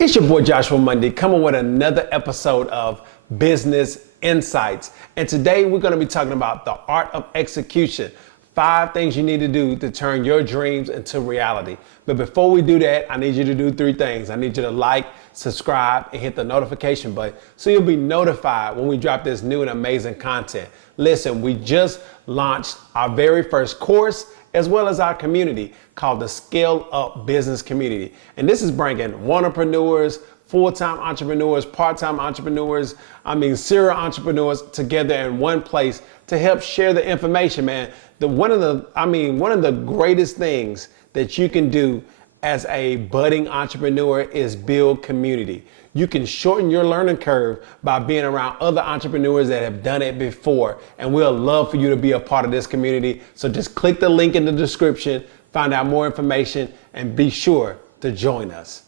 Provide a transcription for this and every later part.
It's your boy Joshua Monday coming with another episode of Business Insights. And today we're going to be talking about the art of execution. 5 things you need to do to turn your dreams into reality. But before we do that, I need you to do 3 things. I need you to like, subscribe, and hit the notification button so you'll be notified when we drop this new and amazing content. Listen, we just launched our very first course as well as our community called the Scale Up Business Community. And this is bringing entrepreneurs, full-time entrepreneurs, part-time entrepreneurs, serial entrepreneurs together in one place to help share the information, man. One of the greatest things that you can do as a budding entrepreneur is build community. You can shorten your learning curve by being around other entrepreneurs that have done it before. And we'll love for you to be a part of this community. So just click the link in the description, find out more information, and be sure to join us.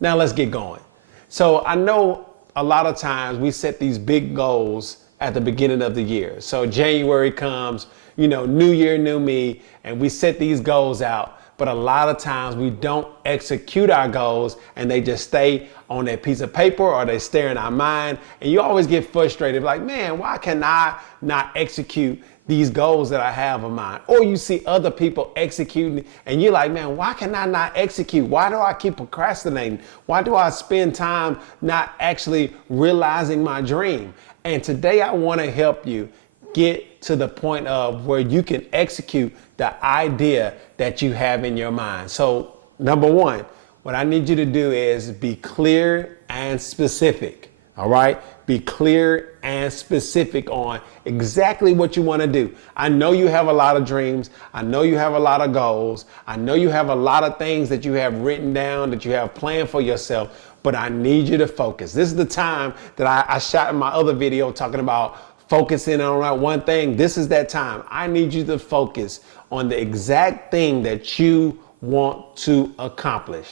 Now let's get going. So I know a lot of times we set these big goals at the beginning of the year. So January comes, new year, new me, and we set these goals out. But a lot of times we don't execute our goals and they just stay on that piece of paper or they stay in our mind. And you always get frustrated, like, man, why can I not execute these goals that I have of mine? Or you see other people executing and you're like, man, why can I not execute? Why do I keep procrastinating? Why do I spend time not actually realizing my dream? And today I want to help you get to the point of where you can execute the idea that you have in your mind. So number 1, what I need you to do is be clear and specific. All right? Be clear and specific on exactly what you want to do. I know you have a lot of dreams. I know you have a lot of goals. I know you have a lot of things that you have written down, that you have planned for yourself, but I need you to focus. This is the time that I shot in my other video talking about focusing on that one thing. This is that time. I need you to focus on the exact thing that you want to accomplish.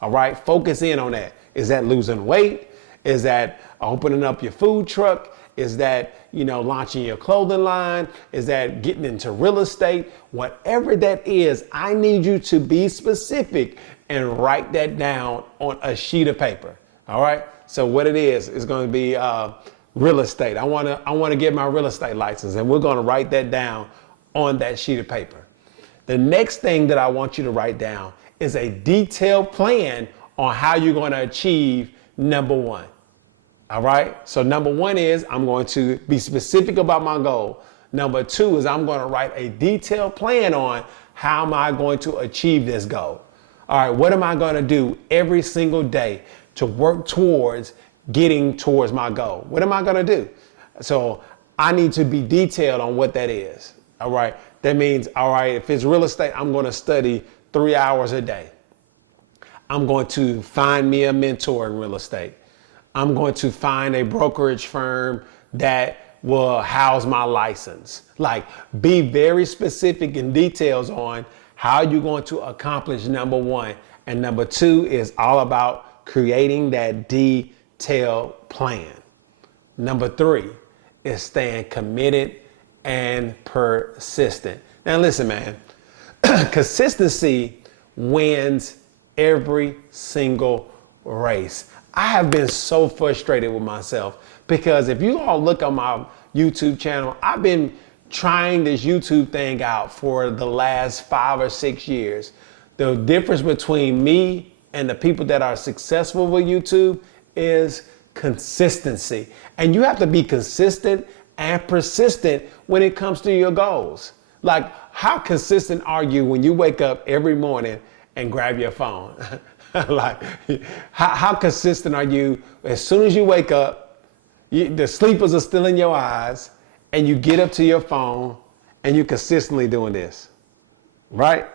All right? Focus in on that. Is that losing weight? Is that opening up your food truck? Is that, launching your clothing line? Is that getting into real estate? Whatever that is, I need you to be specific and write that down on a sheet of paper. All right? So what it is going to be real estate. I want to get my real estate license, and we're going to write that down on that sheet of paper. The next thing that I want you to write down is a detailed plan on how you're going to achieve number 1. All right. So number 1 is I'm going to be specific about my goal. Number 2 is I'm going to write a detailed plan on how am I going to achieve this goal. All right. What am I going to do every single day to work towards getting towards my goal? What am I going to do? So I need to be detailed on what that is. All right. That means, all right, if it's real estate, I'm going to study 3 hours a day. I'm going to find me a mentor in real estate. I'm going to find a brokerage firm that will house my license. Like, be very specific in details on how you're going to accomplish number 1. And number 2 is all about creating that detailed plan. Number 3 is staying committed and persistent. Now listen, man, consistency wins every single race. I have been so frustrated with myself because if you all look on my YouTube channel, I've been trying this YouTube thing out for the last 5 or 6 years. The difference between me and the people that are successful with YouTube is consistency. And you have to be consistent and persistent when it comes to your goals. Like, how consistent are you when you wake up every morning and grab your phone? Like, how consistent are you as soon as you wake up, the sleepers are still in your eyes, and you get up to your phone and you're consistently doing this, right?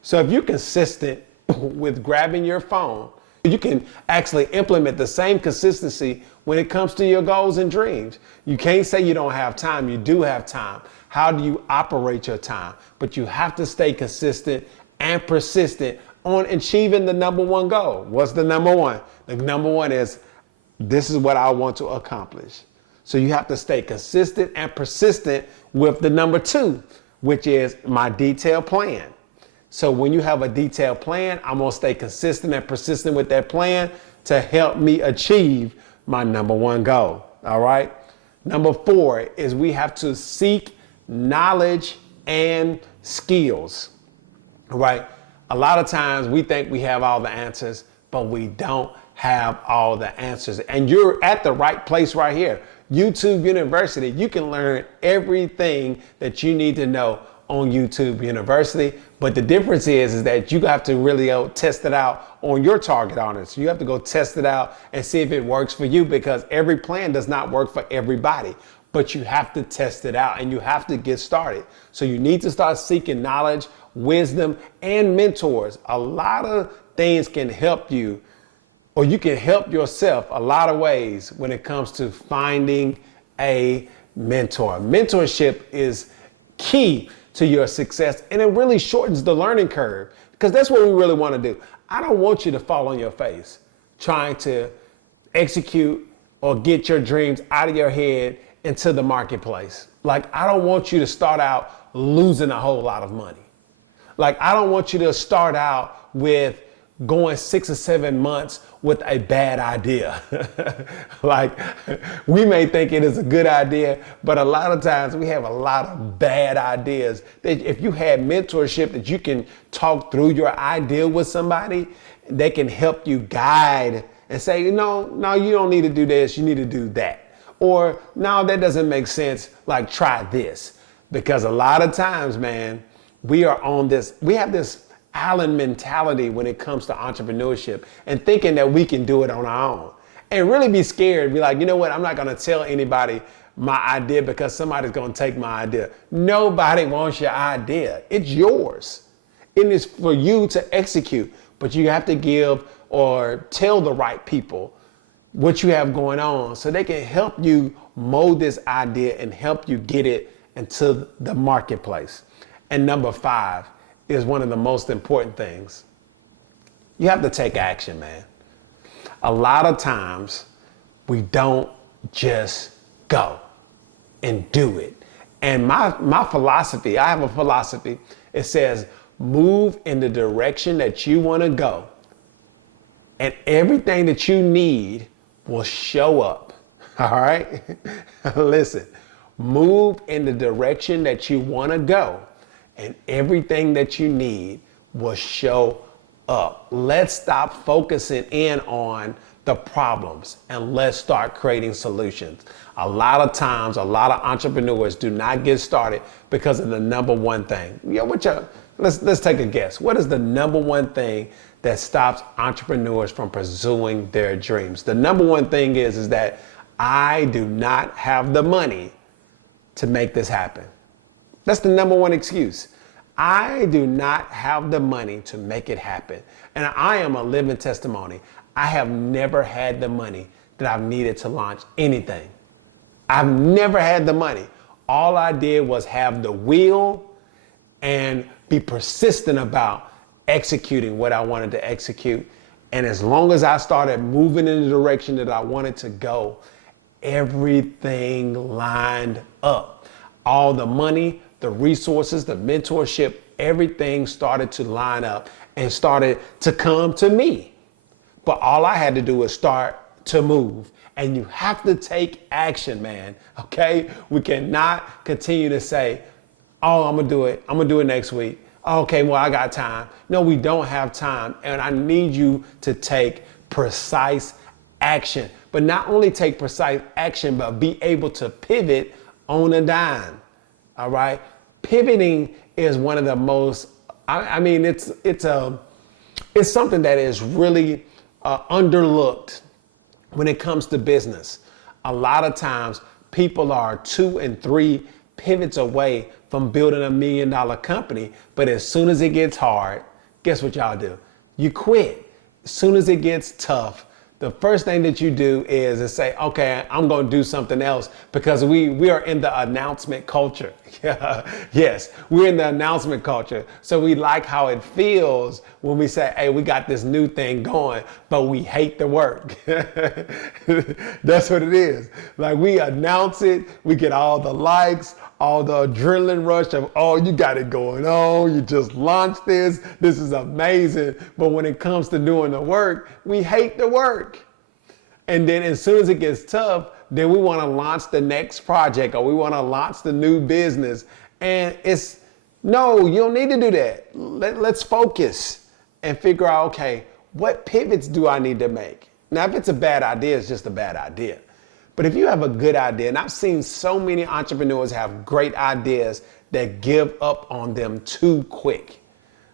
So if you're consistent with grabbing your phone, you can actually implement the same consistency when it comes to your goals and dreams. You can't say you don't have time. You do have time. How do you operate your time? But you have to stay consistent and persistent on achieving the number 1 goal. What's the number 1? The number 1 is, this is what I want to accomplish. So you have to stay consistent and persistent with the number 2, which is my detailed plan. So when you have a detailed plan, I'm going to stay consistent and persistent with that plan to help me achieve my number one goal. All right. Number 4 is we have to seek knowledge and skills. All right. A lot of times we think we have all the answers, but we don't have all the answers. And you're at the right place right here. YouTube University. You can learn everything that you need to know on YouTube University. But the difference is that you have to really go test it out on your target audience. You have to go test it out and see if it works for you, because every plan does not work for everybody. But you have to test it out and you have to get started. So you need to start seeking knowledge, wisdom, and mentors. A lot of things can help you, or you can help yourself a lot of ways when it comes to finding a mentor. Mentorship is key to your success, and it really shortens the learning curve, because that's what we really want to do. I don't want you to fall on your face trying to execute or get your dreams out of your head into the marketplace. Like, I don't want you to start out losing a whole lot of money. Like, I don't want you to start out with going 6 or 7 months with a bad idea. Like, we may think it is a good idea, but a lot of times we have a lot of bad ideas. That if you had mentorship, that you can talk through your idea with somebody, they can help you guide and say, no, you don't need to do this, you need to do that. Or, no, that doesn't make sense, like, try this. Because a lot of times, man, we have this island mentality when it comes to entrepreneurship, and thinking that we can do it on our own, and really be scared, be like, you know what, I'm not going to tell anybody my idea because somebody's going to take my idea. Nobody wants your idea. It's yours. It is for you to execute, but you have to give or tell the right people what you have going on so they can help you mold this idea and help you get it into the marketplace. And number 5 is one of the most important things. You have to take action, man. A lot of times we don't just go and do it. And my philosophy, I have a philosophy. It says, move in the direction that you want to go, and everything that you need will show up. All right? Listen, move in the direction that you want to go, and everything that you need will show up. Let's stop focusing in on the problems and let's start creating solutions. A lot of times, a lot of entrepreneurs do not get started because of the number one thing. Let's take a guess. What is the number one thing that stops entrepreneurs from pursuing their dreams? The number one thing is that I do not have the money to make this happen. That's the number one excuse. I do not have the money to make it happen. And I am a living testimony. I have never had the money that I've needed to launch anything. I've never had the money. All I did was have the will and be persistent about executing what I wanted to execute. And as long as I started moving in the direction that I wanted to go, everything lined up. All the money, the resources, the mentorship, everything started to line up and started to come to me. But all I had to do was start to move. And you have to take action, man. Okay? We cannot continue to say, oh, I'm going to do it. I'm going to do it next week. Okay, well, I got time. No, we don't have time. And I need you to take precise action. But not only take precise action, but be able to pivot on a dime. All right? Pivoting is one of the most, it's something that is really underlooked when it comes to business. A lot of times people are 2 and 3 pivots away from building $1 million company. But as soon as it gets hard, guess what y'all do? You quit. As soon as it gets tough, the first thing that you do is say, okay, I'm going to do something else, because we are in the announcement culture. Yes, we're in the announcement culture. So we like how it feels when we say, hey, we got this new thing going, but we hate the work. That's what it is. Like, we announce it, we get all the likes, all the adrenaline rush of, oh, you got it going on, you just launched this is amazing. But when it comes to doing the work, we hate the work. And then as soon as it gets tough, then we want to launch the next project or we want to launch the new business. And no, you don't need to do that. Let's focus and figure out, okay, what pivots do I need to make? Now, if it's a bad idea, it's just a bad idea. But if you have a good idea, and I've seen so many entrepreneurs have great ideas that give up on them too quick.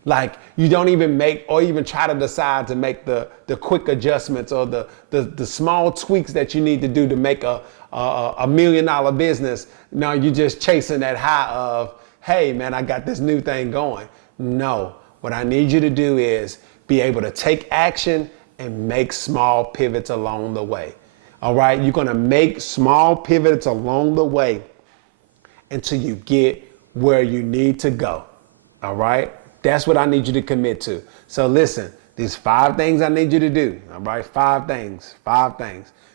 Like you don't even make or even try to decide to make the quick adjustments or the small tweaks that you need to do to make a $1 million business. No, you're just chasing that high of, hey man, I got this new thing going. No, what I need you to do is be able to take action and make small pivots along the way. All right, you're gonna make small pivots along the way until you get where you need to go. All right. That's what I need you to commit to. So listen, these 5 things I need you to do. All right, 5 things.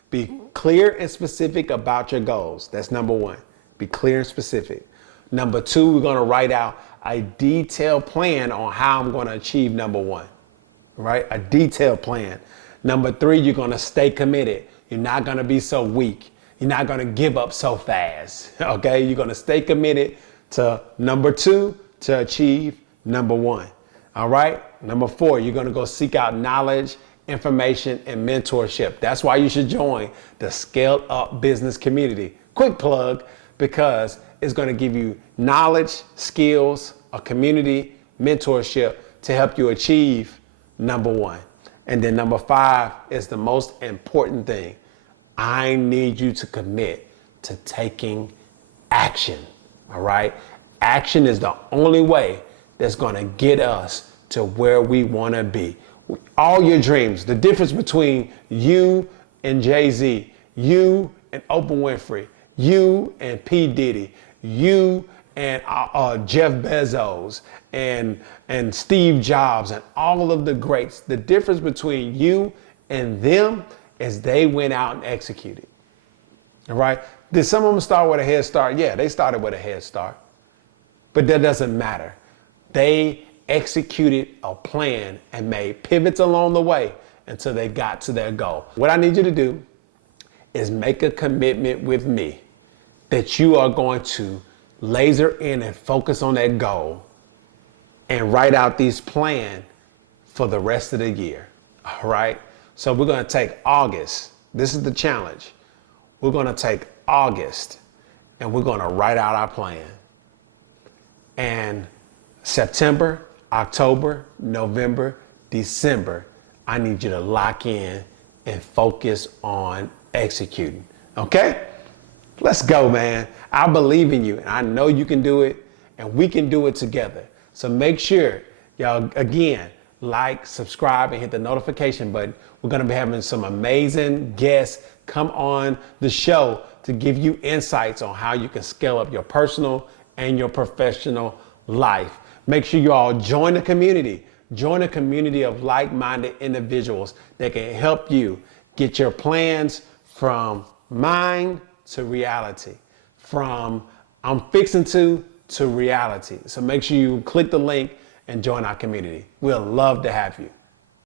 Be clear and specific about your goals. That's number 1. Be clear and specific. Number 2, we're going to write out a detailed plan on how I'm going to achieve number 1. Right? A detailed plan. Number 3, you're going to stay committed. You're not going to be so weak. You're not going to give up so fast. Okay? You're going to stay committed to number 2 to achieve number 1. All right. Number 4, you're going to go seek out knowledge, information, and mentorship. That's why you should join the Scale Up Business community. Quick plug, because it's going to give you knowledge, skills, a community, mentorship to help you achieve number 1. And then number 5 is the most important thing. I need you to commit to taking action. All right. Action is the only way that's going to get us to where we want to be. All your dreams, the difference between you and Jay-Z, you and Oprah Winfrey, you and P. Diddy, you and Jeff Bezos and Steve Jobs and all of the greats, the difference between you and them is they went out and executed. All right? Did some of them start with a head start? Yeah, they started with a head start. But that doesn't matter. They executed a plan and made pivots along the way until they got to their goal. What I need you to do is make a commitment with me that you are going to laser in and focus on that goal and write out these plans for the rest of the year. All right. So we're going to take August. This is the challenge. We're going to take August and we're going to write out our plan. And September, October, November, December, I need you to lock in and focus on executing. Okay? Let's go, man. I believe in you and I know you can do it and we can do it together. So make sure y'all, again, like, subscribe, and hit the notification button. We're going to be having some amazing guests come on the show to give you insights on how you can scale up your personal and your professional life. Make sure you all join the community. Join a community of like-minded individuals that can help you get your plans from mind to reality, from I'm fixing to reality. So make sure you click the link and join our community. We'll love to have you.